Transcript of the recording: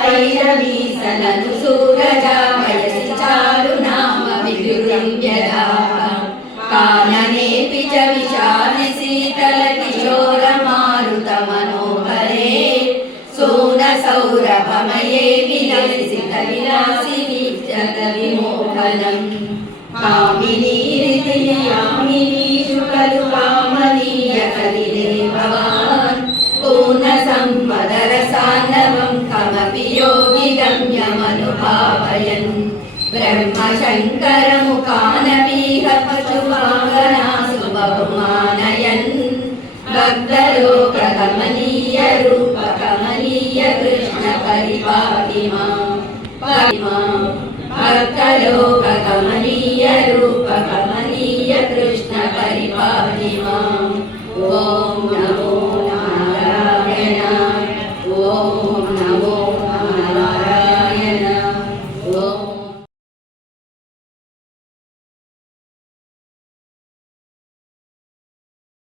వైరవీసనను సూరజా వయసి చారు నామ విదురింబ్యదా కాననేపి చ విశాలి శీతల కిశోర మారుత మనోహరే సోన సౌరభమయే విలసిత విలాసిని జగ విమోహనం కామినీ రితిని యామినీషు ఖలు కామనీయ కలిరే భవాన్ పూర్ణ సంపదరసాన్నవం కమపి యోగి గమ్యమనుభావయన్ బ్రహ్మ శంకర ముఖానపీహ పశువాహనాసు బహుమానయన్ భక్తలోక కమనీయ రూప కమనీయ కృష్ణ పరిపాటి మాం భక్తలోక కమనీయ రూప కమనీయ కృష్ణ పరిపాటి మాం. ఓం